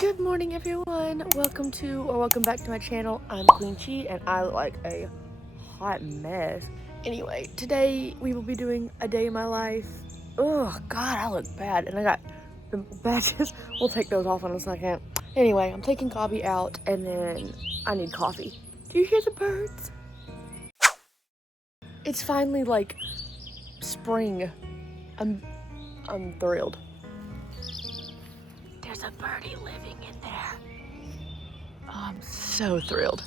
Good morning, everyone. Welcome back to my channel. I'm Queen Chi and I look like a hot mess. Anyway, today we will be doing a day in my life. Oh God, I look bad, and I got the badges. We'll take those off in a second. Anyway, I'm taking Gabby out and then I need coffee. Do you hear the birds? It's finally like spring. I'm thrilled. There's a birdie living in there. Oh, I'm so thrilled.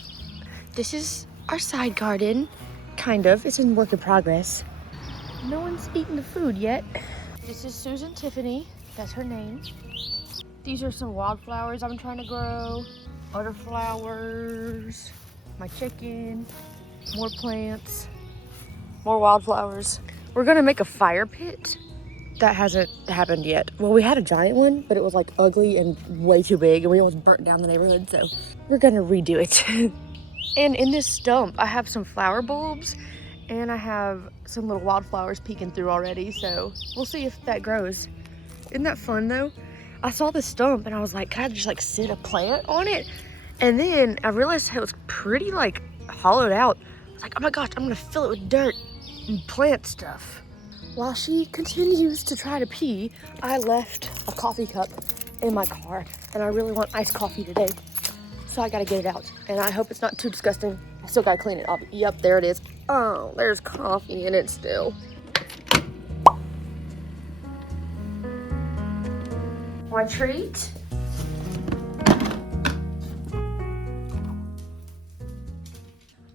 This is our side garden, kind of. It's in work in progress. No one's eaten the food yet. This is Susan Tiffany, that's her name. These are some wildflowers I'm trying to grow. Other flowers, my chicken, more plants, more wildflowers. We're gonna make a fire pit. That hasn't happened yet. Well, we had a giant one, but it was like ugly and way too big, and we almost burnt down the neighborhood, so we're gonna redo it. And in this stump, I have some flower bulbs, and I have some little wildflowers peeking through already, so we'll see if that grows. Isn't that fun, though? I saw this stump, and I was like, can I just like sit a plant on it? And then I realized it was pretty like hollowed out. I was like, oh my gosh, I'm gonna fill it with dirt and plant stuff. While she continues to try to pee, I left a coffee cup in my car, and I really want iced coffee today. So I gotta get it out, and I hope it's not too disgusting. I still gotta clean it up. Yep, there it is. Oh, there's coffee in it still. My treat.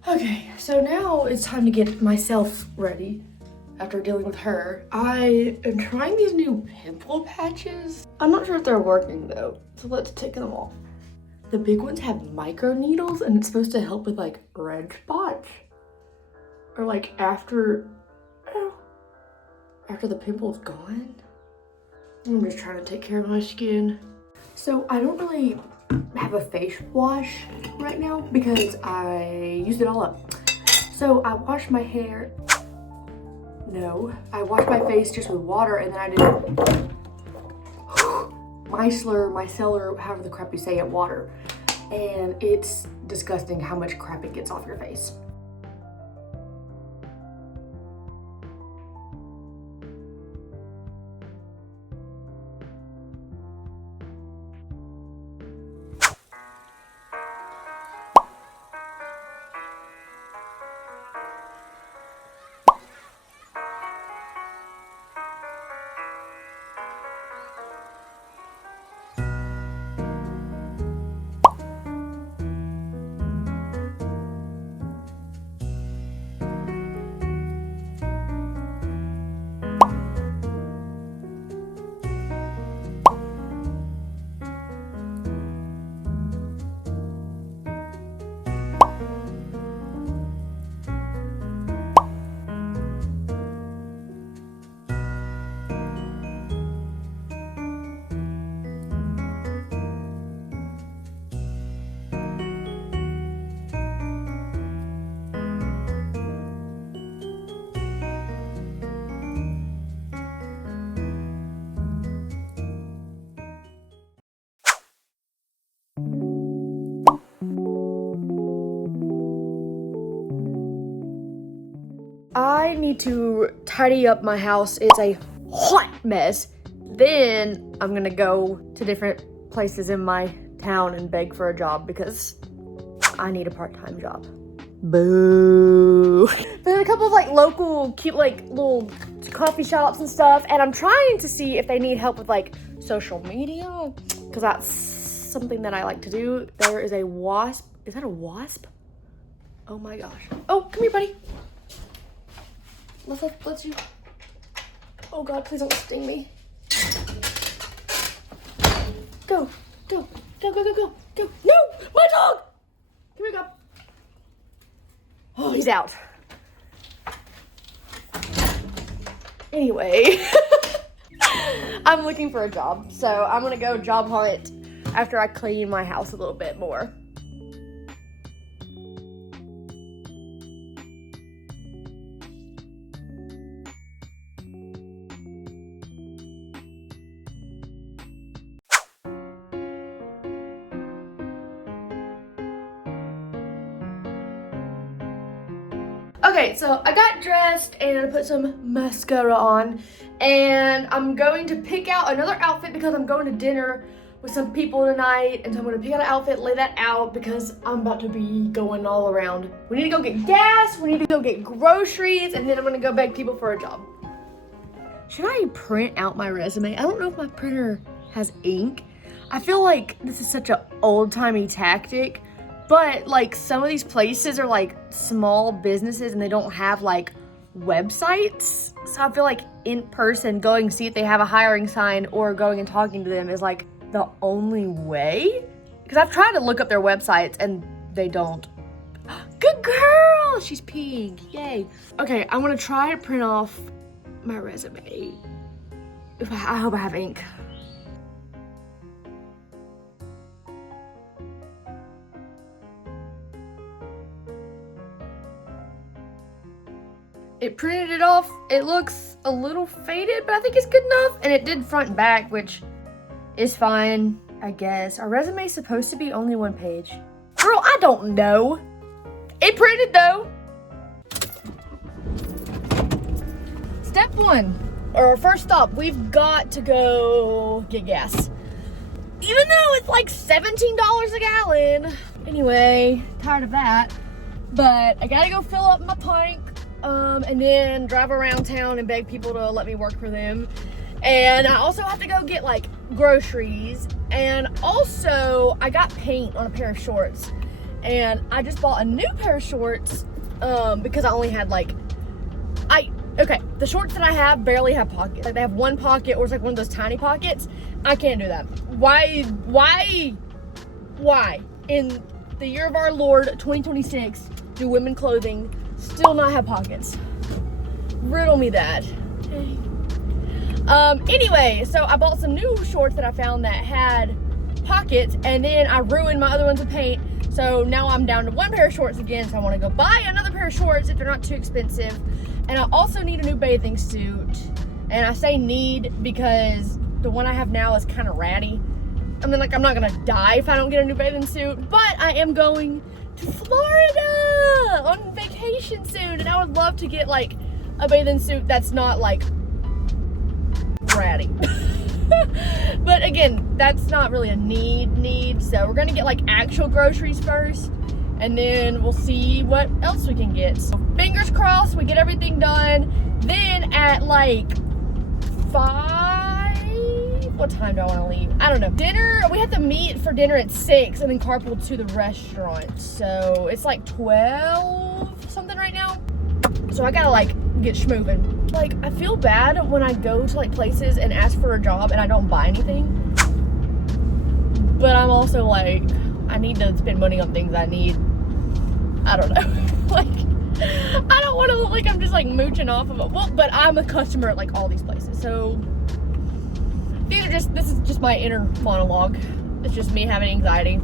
Okay, so now it's time to get myself ready. After dealing with her, I am trying these new pimple patches. I'm not sure if they're working though, so let's take them off. The big ones have micro needles, and it's supposed to help with like red spots. Or like after the pimple's gone. I'm just trying to take care of my skin. So I don't really have a face wash right now because I used it all up. So I washed my hair. No, I washed my face just with water, and then I did micellar, however the crap you say it, water. And it's disgusting how much crap it gets off your face. I need to tidy up my house. It's a hot mess. Then I'm gonna go to different places in my town and beg for a job because I need a part-time job. Boo. There's a couple of like local cute like little coffee shops and stuff, and I'm trying to see if they need help with like social media because that's something that I like to do. There is a wasp. Is that a wasp? Oh my gosh. Oh, come here, buddy. Let's you. Oh God, please don't sting me. Go. No, my dog. Here we go. Oh, he's out. Anyway, I'm looking for a job, so I'm gonna go job hunt after I clean my house a little bit more. Okay, so I got dressed and I put some mascara on, and I'm going to pick out another outfit because I'm going to dinner with some people tonight, and so I'm gonna pick out an outfit, lay that out because I'm about to be going all around. We need to go get gas, we need to go get groceries, and then I'm gonna go beg people for a job. Should I print out my resume? I don't know if my printer has ink. I feel like this is such an old-timey tactic, but like some of these places are like small businesses and they don't have like websites. So I feel like in person, going to see if they have a hiring sign or going and talking to them is like the only way. Because I've tried to look up their websites and they don't. Good girl, she's peeing, yay. Okay, I'm gonna try to print off my resume. I hope I have ink. It printed it off. It looks a little faded, but I think it's good enough. And it did front and back, which is fine, I guess. Our resume is supposed to be only 1 page. Girl, I don't know. It printed though. Step 1, or first stop, we've got to go get gas. Even though it's like $17 a gallon. Anyway, tired of that. But I gotta go fill up my tank. And then drive around town and beg people to let me work for them. And I also have to go get like groceries. And also I got paint on a pair of shorts. And I just bought a new pair of shorts because I only had like, okay, the shorts that I have barely have pockets. Like they have 1 pocket or it's like one of those tiny pockets. I can't do that. Why in the year of our Lord 2026 do women clothing still not have pockets? Riddle me that. Anyway, so I bought some new shorts that I found that had pockets, and then I ruined my other ones with paint. So now I'm down to 1 pair of shorts again. So I want to go buy another pair of shorts if they're not too expensive. And I also need a new bathing suit. And I say need because the one I have now is kind of ratty. I mean, like, I'm not gonna die if I don't get a new bathing suit, but I am going to Florida on vacation soon, and I would love to get like a bathing suit that's not like ratty. But again, that's not really a need, so we're gonna get like actual groceries first, and then we'll see what else we can get. So fingers crossed we get everything done. Then at like 5, what time do I want to leave? I don't know. Dinner, we have to meet for dinner at 6 and then carpool to the restaurant. So it's like 12 something right now. So I gotta like get schmoving. Like, I feel bad when I go to like places and ask for a job and I don't buy anything. But I'm also like, I need to spend money on things I need. I don't know. Like, I don't want to look like I'm just like mooching off of it. Well, but I'm a customer at like all these places. So this is just my inner monologue. It's just me having anxiety.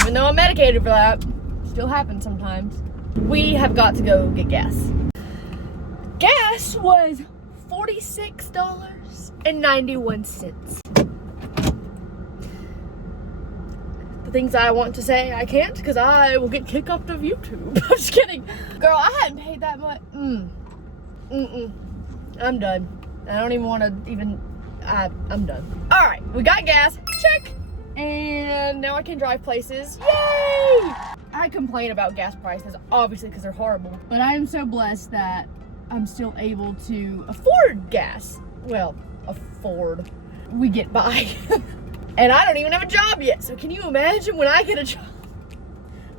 Even though I'm medicated for that, still happens sometimes. We have got to go get gas. Gas was $46.91. The things I want to say I can't because I will get kicked off of YouTube. I'm just kidding. Girl, I hadn't paid that much. I'm done. I don't even want to even, I'm done. All right, we got gas, check. And now I can drive places, yay! I complain about gas prices, obviously because they're horrible. But I am so blessed that I'm still able to afford gas. Well, afford. We get by. And I don't even have a job yet. So can you imagine when I get a job?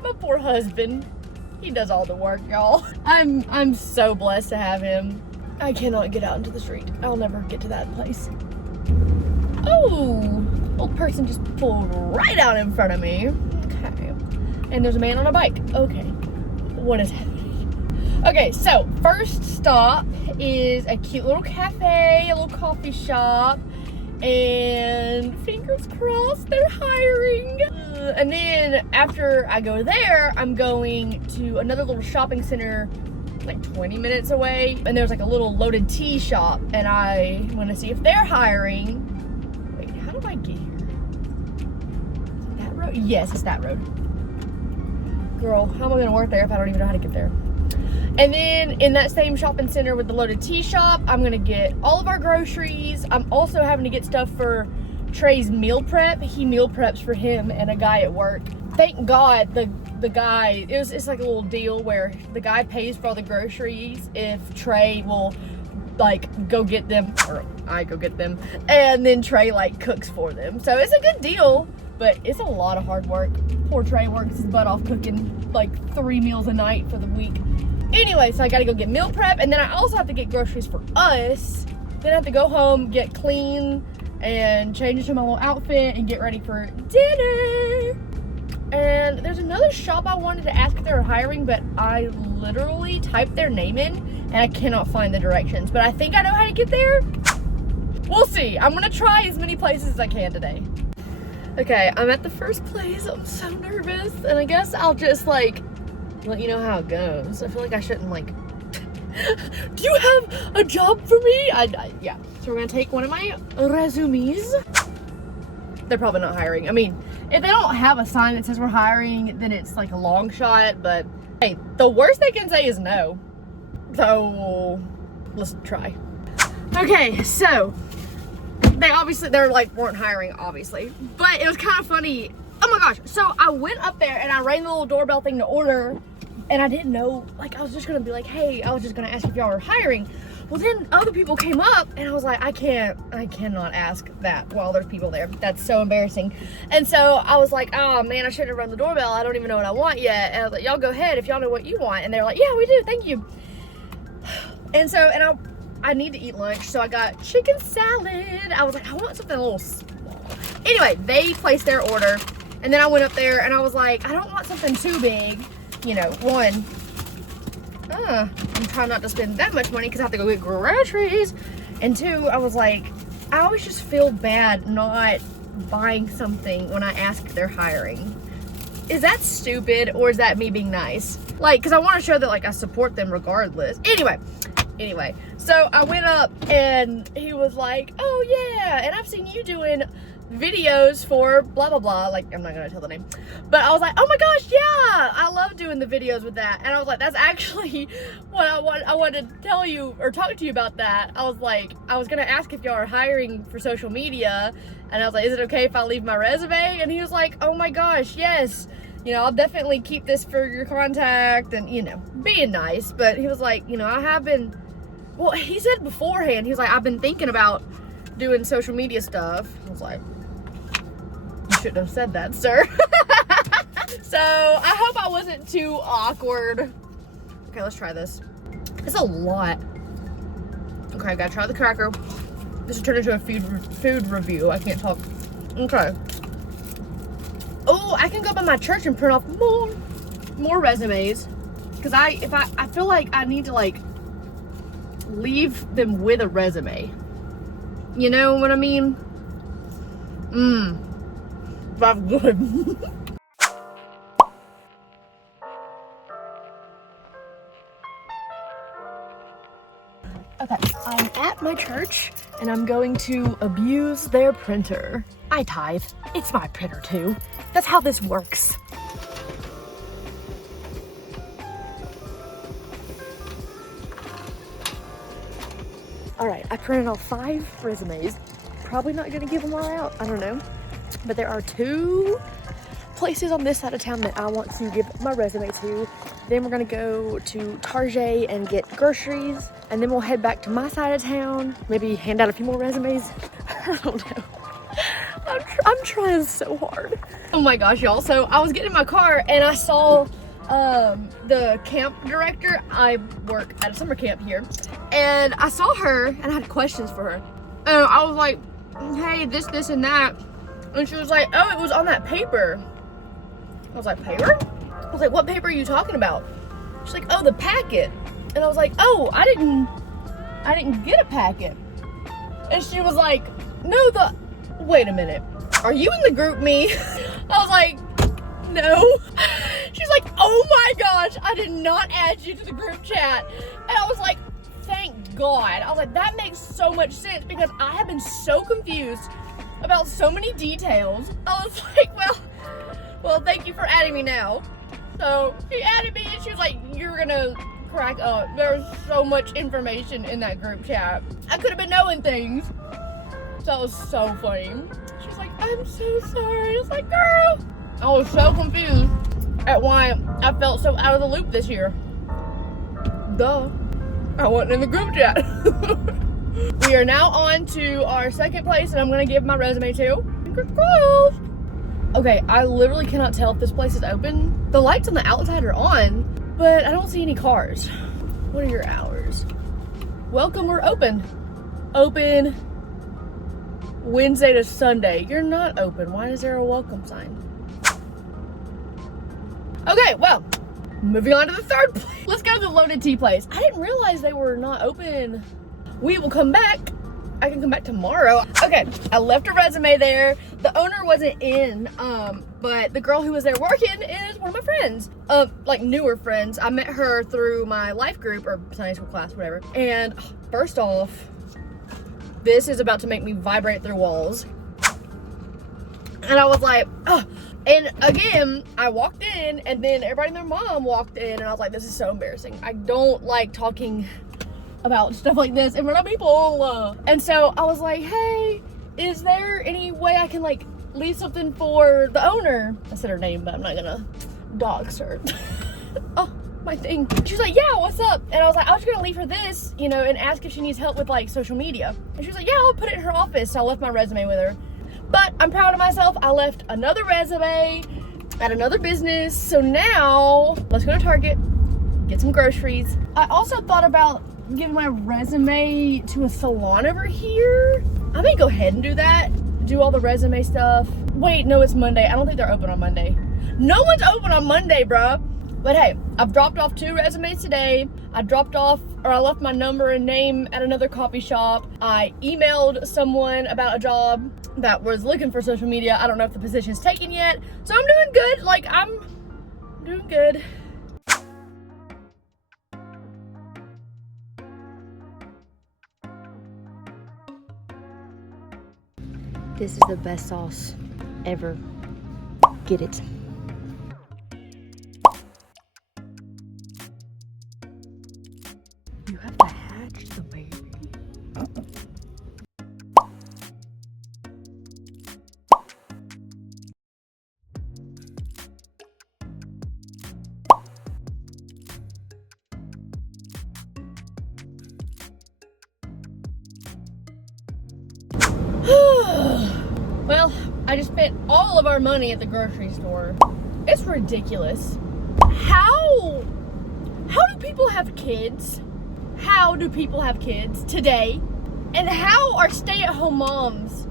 My poor husband, he does all the work, y'all. I'm so blessed to have him. I cannot get out into the street. I'll never get to that place. Oh, old person just pulled right out in front of me. Okay. And there's a man on a bike. Okay. What is happening? Okay, so first stop is a cute little cafe, a little coffee shop. And fingers crossed they're hiring. And then after I go there, I'm going to another little shopping center like 20 minutes away. And there's like a little loaded tea shop. And I want to see if they're hiring. Wait, how do I get here? Is it that road? Yes, it's that road. Girl, how am I going to work there if I don't even know how to get there? And then in that same shopping center with the loaded tea shop, I'm gonna get all of our groceries. I'm also having to get stuff for Trey's meal prep. He meal preps for him and a guy at work. Thank God the guy, it's like a little deal where the guy pays for all the groceries if Trey will like go get them, or I go get them, and then Trey like cooks for them. So it's a good deal, but it's a lot of hard work. Poor Trey works his butt off cooking like 3 meals a night for the week. Anyway, so I gotta go get meal prep, and then I also have to get groceries for us. Then I have to go home, get clean, and change into my little outfit and get ready for dinner. And there's another shop I wanted to ask if they were hiring, but I literally typed their name in and I cannot find the directions. But I think I know how to get there. We'll see. I'm gonna try as many places as I can today. Okay, I'm at the first place. I'm so nervous, and I guess I'll just like let you know how it goes. I feel like I shouldn't like do you have a job for me? Yeah. So we're gonna take one of my resumes. They're probably not hiring. I mean, if they don't have a sign that says we're hiring, then it's like a long shot, but hey, the worst they can say is no. So let's try. Okay, so they're like weren't hiring obviously, but it was kind of funny. Oh my gosh. So I went up there and I rang the little doorbell thing to order, and I didn't know, like I was just gonna be like, hey, I was just gonna ask if y'all were hiring. Well, then other people came up and I was like, I cannot ask that while there's people there. That's so embarrassing. And so I was like, oh man, I shouldn't have rung the doorbell. I don't even know what I want yet. And I was like, y'all go ahead if y'all know what you want. And they're like, yeah, we do, thank you. And so, I need to eat lunch, so I got chicken salad. I was like, I want something a little small. Anyway, they placed their order, and then I went up there and I was like, I don't want something too big. You know, one, I'm trying not to spend that much money because I have to go get groceries. And two, I was like, I always just feel bad not buying something when I ask if they're hiring. Is that stupid, or is that me being nice? Like, because I want to show that like I support them regardless. Anyway, so I went up and he was like, oh yeah, and I've seen you doing videos for blah blah blah, like I'm not gonna tell the name, but I was like, oh my gosh, yeah, I love doing the videos with that. And I was like, that's actually what I wanted to tell you or talk to you about that. I was like, I was gonna ask if y'all are hiring for social media, and I was like, is it okay if I leave my resume? And he was like, oh my gosh, yes, you know, I'll definitely keep this for your contact, and you know, being nice. But he was like, you know, I have been, well, he said beforehand, he was like, I've been thinking about doing social media stuff. I was like, you shouldn't have said that, sir. So I hope I wasn't too awkward. Okay, let's try this. It's a lot. Okay, I gotta try the cracker. This will turn into a food review. I can't talk. Okay. Oh, I can go by my church and print off more resumes. Cause I feel like I need to like leave them with a resume. You know what I mean? That's good. Okay, I'm at my church and I'm going to abuse their printer. I tithe. It's my printer too. That's how this works. All right, I printed off 5 resumes. Probably not gonna give them all out, I don't know. But there are 2 places on this side of town that I want to give my resume to. Then we're gonna go to Target and get groceries, and then we'll head back to my side of town, maybe hand out a few more resumes. I don't know. I'm trying so hard. Oh my gosh, y'all. So I was getting in my car and I saw the camp director. I work at a summer camp here, and I saw her and I had questions for her. And I was like, hey, this and that. And she was like, oh, it was on that paper. I was like, paper? I was like, what paper are you talking about? She's like, oh, the packet. And I was like, oh, I didn't get a packet. And she was like, no, wait a minute. Are you in the group me? I was like, no. She's like, oh my gosh, I did not add you to the group chat. And I was like, thank God. I was like, that makes so much sense because I have been so confused about so many details. I was like, well, thank you for adding me now. So she added me and she was like, you're gonna crack up. There was so much information in that group chat. I could have been knowing things. That was so funny. She was like, I'm so sorry. I was like, girl. I was so confused at why I felt so out of the loop this year. Duh. I wasn't in the group chat. We are now on to our second place, and I'm gonna give my resume to. Fingers crossed. Okay, I literally cannot tell if this place is open. The lights on the outside are on, but I don't see any cars. What are your hours? Welcome, we're open. Open Wednesday to Sunday. You're not open. Why is there a welcome sign? Okay, well, moving on to the third place. Let's go to the loaded tea place. I didn't realize they were not open. We will come back. I can come back tomorrow. Okay, I left a resume there. The owner wasn't in, but the girl who was there working is one of my friends. Like newer friends. I met her through my life group or Sunday school class, whatever. And first off, this is about to make me vibrate through walls. And I was like, ugh. And again, I walked in and then everybody and their mom walked in and I was like, this is so embarrassing. I don't like talking about stuff like this in front of people. And so I was like, hey, is there any way I can like leave something for the owner? I said her name, but I'm not gonna dox her. Oh, my thing. She was like, yeah, what's up? And I was like, I was gonna leave her this, you know, and ask if she needs help with like social media. And she was like, yeah, I'll put it in her office. So I left my resume with her. But I'm proud of myself. I left another resume at another business. So now let's go to Target, get some groceries. I also thought about giving my resume to a salon over here. I may go ahead and do that. Do all the resume stuff. Wait, no, it's Monday. I don't think they're open on Monday. No one's open on Monday, bruh. But hey, I've dropped off 2 resumes today. I left my number and name at another coffee shop. I emailed someone about a job that was looking for social media. I don't know if the position's taken yet. So I'm doing good. Like, I'm doing good. This is the best sauce ever. Get it. You have to hatch the baby. Well, I just spent all of our money at the grocery store. It's ridiculous. How do people have kids? How do people have kids today? And how are stay-at-home moms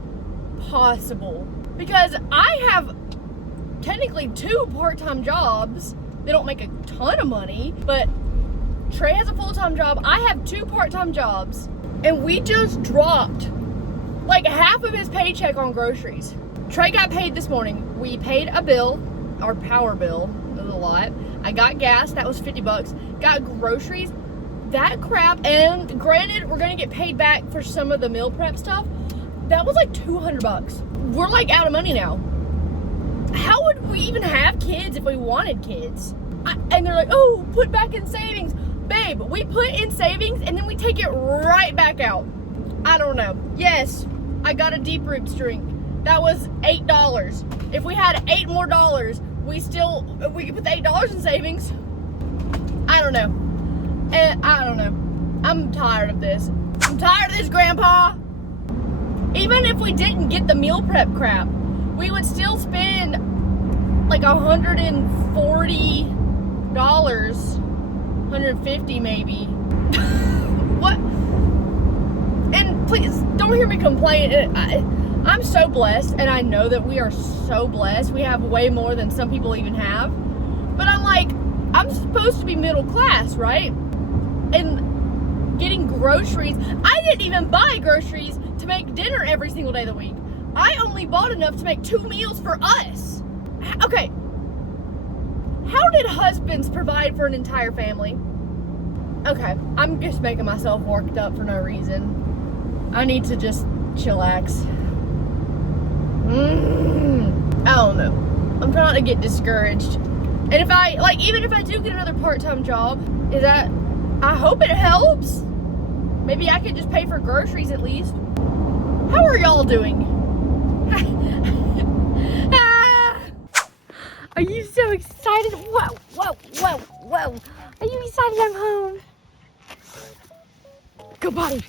possible? Because I have technically 2 part-time jobs. They don't make a ton of money, but Trey has a full-time job. I have 2 part-time jobs, and we just dropped like half of his paycheck on groceries. Trey got paid this morning. We paid a bill, our power bill, it was a lot. I got gas, that was $50. Got groceries, that crap, and granted, we're gonna get paid back for some of the meal prep stuff. That was like $200. We're like out of money now. How would we even have kids if we wanted kids? And they're like, oh, put back in savings. Babe, we put in savings and then we take it right back out. I don't know. Yes, I got a Deep Roots drink. That was $8. If we had $8 more, we could put the $8 in savings. I don't know. And I don't know. I'm tired of this. I'm tired of this, Grandpa. Even if we didn't get the meal prep crap, we would still spend like $140, $150 maybe. What? And please, don't hear me complain. I'm so blessed, and I know that we are so blessed. We have way more than some people even have. But I'm like, I'm supposed to be middle class, right? And getting groceries. I didn't even buy groceries to make dinner every single day of the week. I only bought enough to make 2 meals for us. Okay. How did husbands provide for an entire family? Okay, I'm just making myself worked up for no reason. I need to just chillax. I don't know. I'm trying to get discouraged. And if I, like, even if I do get another part-time job, is that I hope it helps. Maybe I could just pay for groceries at least. How are y'all doing? Are you so excited? Whoa, whoa, whoa, whoa. Are you excited I'm home? Go potty.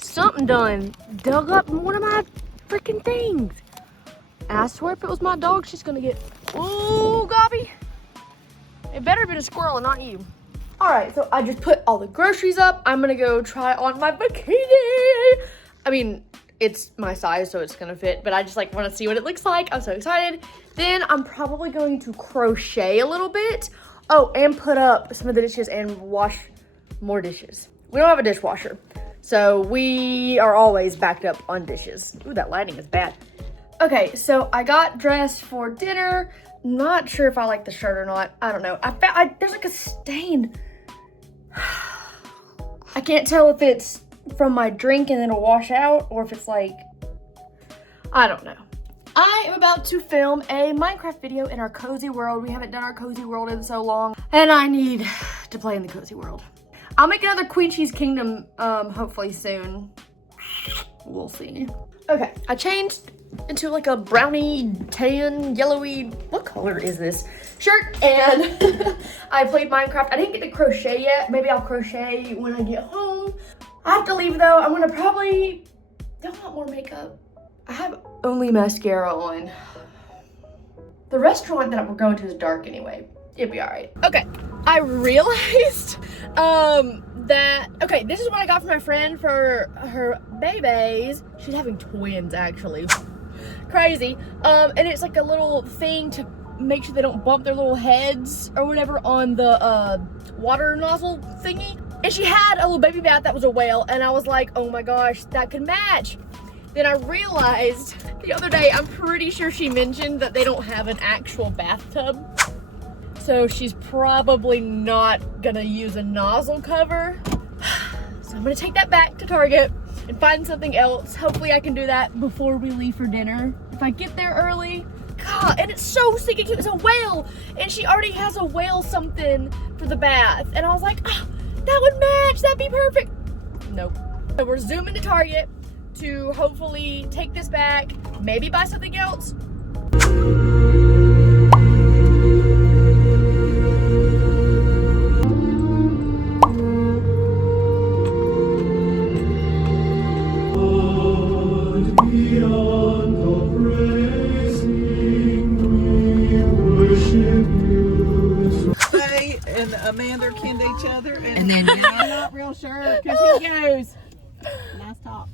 Something done dug up one of my freaking things. And I swear if it was my dog, she's gonna get, ooh, Gobby. It better have been a squirrel and not you. All right, so I just put all the groceries up. I'm gonna go try on my bikini. I mean, it's my size, so it's gonna fit, but I just like wanna see what it looks like. I'm so excited. Then I'm probably going to crochet a little bit. Oh, and put up some of the dishes and wash more dishes. We don't have a dishwasher, so we are always backed up on dishes. Ooh, that lighting is bad. Okay, so I got dressed for dinner. Not sure if I like the shirt or not. I don't know. There's like a stain. I can't tell if it's from my drink and then it'll wash out, or if it's like, I don't know. I am about to film a Minecraft video in our cozy world. We haven't done our cozy world in so long, and I need to play in the cozy world. I'll make another Queen Cheese Kingdom hopefully soon. We'll see. Okay, I changed into like a brownie, tan, yellowy, what color is this shirt? And I played Minecraft. I didn't get to crochet yet. Maybe I'll crochet when I get home. I have to leave though. I'm gonna probably, don't want more makeup. I have only mascara on. The restaurant that we're going to is dark anyway. It'll be all right. Okay, I realized okay, this is what I got from my friend for her babies. She's having twins actually. Crazy. And it's like a little thing to make sure they don't bump their little heads or whatever on the water nozzle thingy. And she had a little baby bath that was a whale, and I was like, oh my gosh, that could match. Then I realized the other day, I'm pretty sure she mentioned that they don't have an actual bathtub. So she's probably not gonna use a nozzle cover. So I'm gonna take that back to Target and find something else. Hopefully I can do that before we leave for dinner. If I get there early, God, and it's so stinking cute. It's a whale, and she already has a whale something for the bath. And I was like, oh, that would match, that'd be perfect. Nope. So we're zooming to Target to hopefully take this back, maybe buy something else. And Amanda kenned each other, And then I'm not real sure because he goes, nice talk.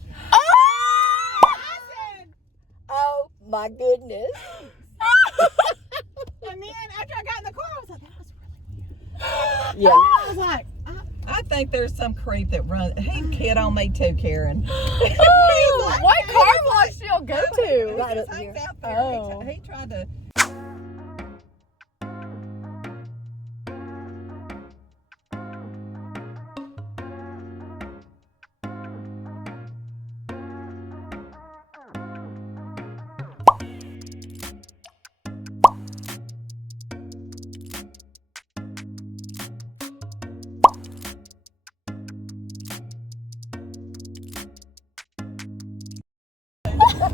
oh my goodness. And then after I got in the car, I was like, that was really weird. Yeah. And then I was like, I think there's some creep that runs. He kid on me too, Karen. Oh, what car wash do y'all go He to? Right just up hangs here. out there. Oh. He tried to.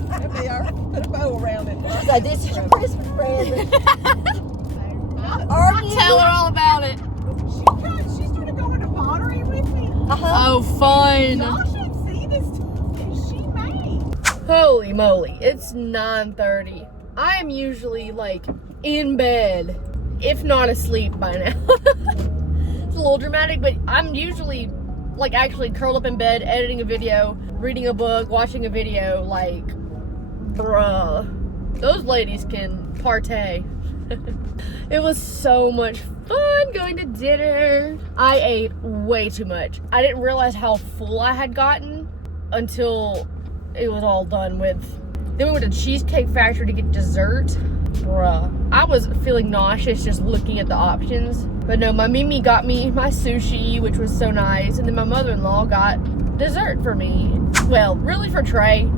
There they are. Put a bow around it. So this is your Christmas present. Tell her all about it. She started going to pottery with me. Oh, fun. Y'all should see this that she made. Holy moly, it's 9:30. I am usually like in bed, if not asleep by now. It's a little dramatic, but I'm usually like actually curled up in bed, editing a video, reading a book, watching a video, like, bruh. Those ladies can partay. It was so much fun going to dinner. I ate way too much. I didn't realize how full I had gotten until it was all done with. Then we went to Cheesecake Factory to get dessert. Bruh, I was feeling nauseous just looking at the options. But no, my Mimi got me my sushi, which was so nice. And then my mother-in-law got dessert for me. Well, really for Trey.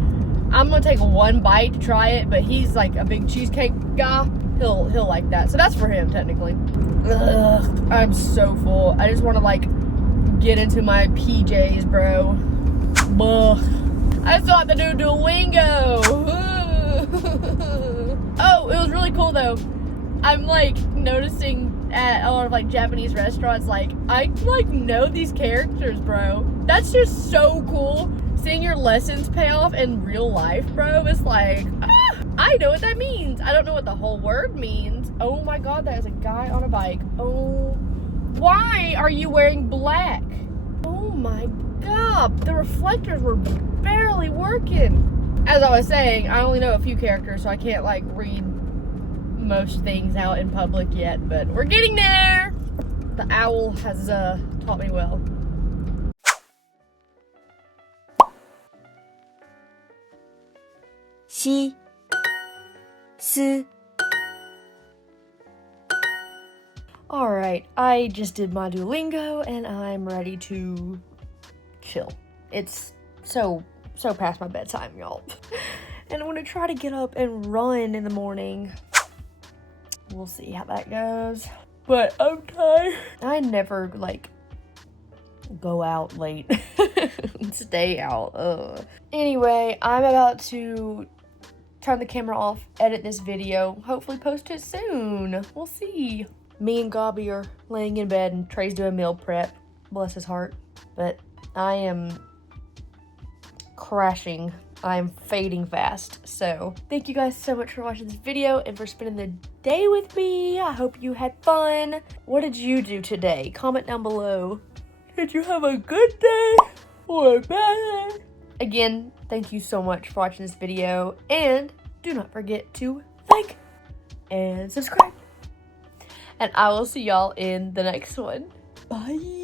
I'm gonna take one bite to try it, but he's like a big cheesecake guy. He'll like that. So that's for him, technically. Ugh, I'm so full. I just want to, like, get into my PJs, bro. Ugh. I still have to do Duolingo. Oh, it was really cool, though. I'm, like, noticing at a lot of, like, Japanese restaurants, like, I, like, know these characters, bro. That's just so cool. Seeing your lessons pay off in real life, bro, it's like, I know what that means. I don't know what the whole word means. Oh my god, that is a guy on a bike. Oh, why are you wearing black? Oh my god, the reflectors were barely working. As I was saying, I only know a few characters, so I can't, like, read most things out in public yet, but we're getting there. The owl has taught me well. Si, S. Alright, I just did my Duolingo and I'm ready to chill. It's so past my bedtime, y'all. And I'm gonna try to get up and run in the morning. We'll see how that goes. But I'm tired. I never, like, go out late. Stay out. Anyway, I'm about to turn the camera off, edit this video, hopefully post it soon. We'll see. Me and Gobby are laying in bed and Trey's doing meal prep. Bless his heart. But I am crashing. I'm fading fast. So thank you guys so much for watching this video and for spending the day with me. I hope you had fun. What did you do today? Comment down below. Did you have a good day or a bad day? Again, thank you so much for watching this video, and do not forget to like and subscribe. And I will see y'all in the next one. Bye.